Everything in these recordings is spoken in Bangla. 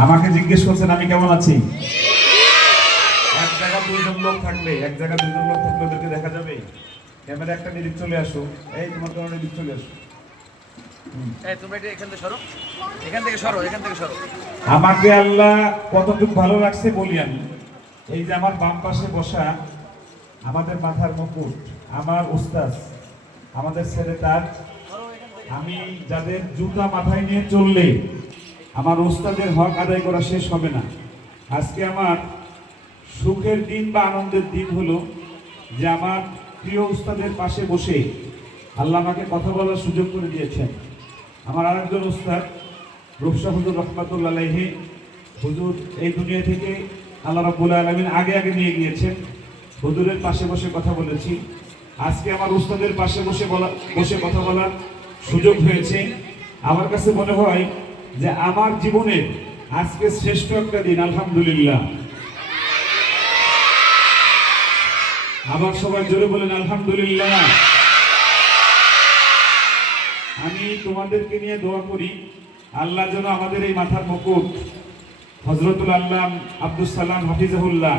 আমাকে জিজ্ঞেস করছেন আমি কেমন আছি। এক জায়গায় দুইজন লোক থাকলে ওদেরকে দেখা যাবে। ক্যামেরা একটা নিরিখ চলে আসো, এই তোমার কারণে নিরিখ চলে আসো। আমাকে আল্লাহ কতটুকু ভালো লাগছে বলি আমি। এই যে আমার বাম পাশে বসা আমাদের মাথার মুকুট, আমার উস্তাদ, আমাদের ছেলে তাজ, আমি যাদের জুতা মাথায় নিয়ে চললে আমার উস্তাদের হক আদায় করা শেষ হবে না। আজকে আমার সুখের দিন বা আনন্দের দিন হলো যে আমার প্রিয় উস্তাদের পাশে বসে আল্লাহ আমাকে কথা বলার সুযোগ করে দিয়েছেন। আমার আরেকজন উস্তাদ রূপসা হুজুর রহমাতুল্লাহ আলাইহি হুজুর এই দুনিয়া থেকে আল্লাহ রাব্বুল আলামিন আগে নিয়ে গিয়েছেন। হুজুরের পাশে বসে কথা বলেছি। আজকে আমার উস্তাদের পাশে বসে কথা বলার সুযোগ হয়েছে। আমার কাছে মনে হয় যে আমার জীবনের আজকে শ্রেষ্ঠ একটা দিন, আলহামদুলিল্লাহ। আবার সবাই জোরে বলেন আলহামদুলিল্লাহ। আমি তোমাদেরকে নিয়ে দোয়া করি আল্লাহ যেন আমাদের এই মাথার মুকুট হযরতুল আল্লাহ আব্দুস সালাম হাফিজাহুল্লাহ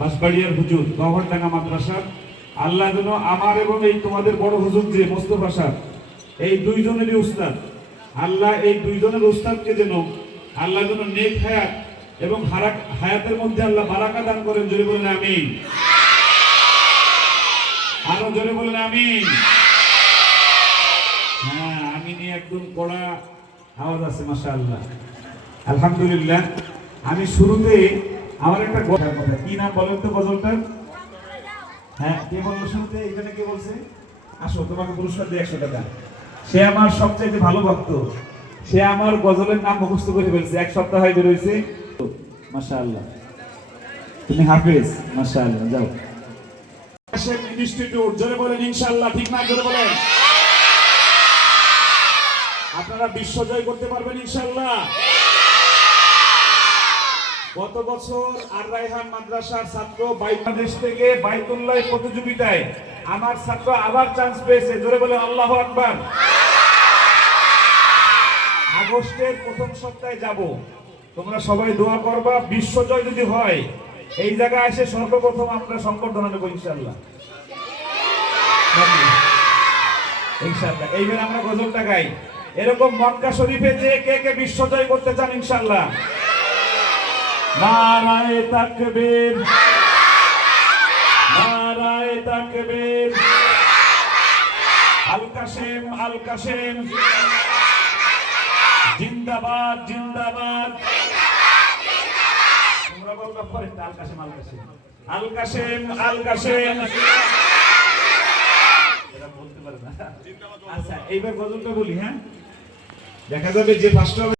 বাঁশবাড়িয়ার হুজুর গহরডাঙ্গা মাদ্রাসা, আল্লাহ যেন আমার এবং এই তোমাদের বড় হুজুর যে মোস্তফা সাহেব, এই দুইজনেরই উস্তাদ, আল্লাহ এই দুইজনের উস্তাদকে যেন আল্লাহ যেন নেক হায়াত এবং হায়াতের মধ্যে আল্লাহ বারাকা দান করেন। জোরে বলেন আমিন। আরো জোরে বলেন আমিন। হ্যাঁ, আমিনই একদম কড়া আওয়াজ আছে, মাশাআল্লাহ, আলহামদুলিল্লাহ। আমি শুরুতে আমার একটা কথা, কি নাম বলেন তো গজলটার? হ্যাঁ, কে বললো শুরুতে? এখানে কে বলছে? আসো, তোমাকে পুরস্কার দিয়ে 100 টাকা। সে আমার সবচেয়ে ভালো ভক্ত, সে আমার গজলের নাম মুখস্থ করে ফেলছে, 1 সপ্তাহ হয়ে বেরোইছে। মাশাআল্লাহ, তুমি হাফেজ, মাশাআল্লাহ। যাও ইনস্টিটিউট, জোরে বলেন ইনশাআল্লাহ। ঠিক না? জোরে বলেন। আপনারা বিশ্বজয় করতে পারবেন ইনশাআল্লাহ। গত বছর আর রায়হান মাদ্রাসার ছাত্র বাংলাদেশ থেকে বাইতুল্লাহ প্রতিযোগিতায় আমার ছাত্র আবার চান্স পেয়েছে। জোরে বলেন আল্লাহু আকবার। আগস্টের প্রথম সপ্তাহে যাব, তোমরা সবাই দোয়া করবা। বিশ্বজয় যদি হয় এই জায়গায় এসে সর্বপ্রথম আমরা সংবর্ধনা নেব ইনশাআল্লাহ। ইনশাআল্লাহ এইবার আমরা গজলটা গাই। এরকম মক্কা শরীফে যে কে বিশ্বজয় করতে চান ইনশাআল্লাহ? নারায়ে তাকবীর, নারায়ে তাকবীর। আল কাসেম, আল কাসেম জিন্দাবাদ, জিন্দাবাদ। তোমরা বলবা পরে আল কাসেম, আল কাসেম, আল কাসেম, আল কাসেম। এরা বলতে পারে না। আচ্ছা, এইবার গজলটা বলি। হ্যাঁ, দেখা যাবে যে ফার্স্ট